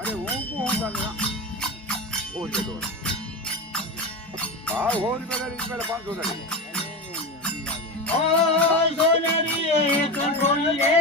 अरे वो को होता ना हो जातो भाव हो पहले 500 ओ सोनरी एक ढोले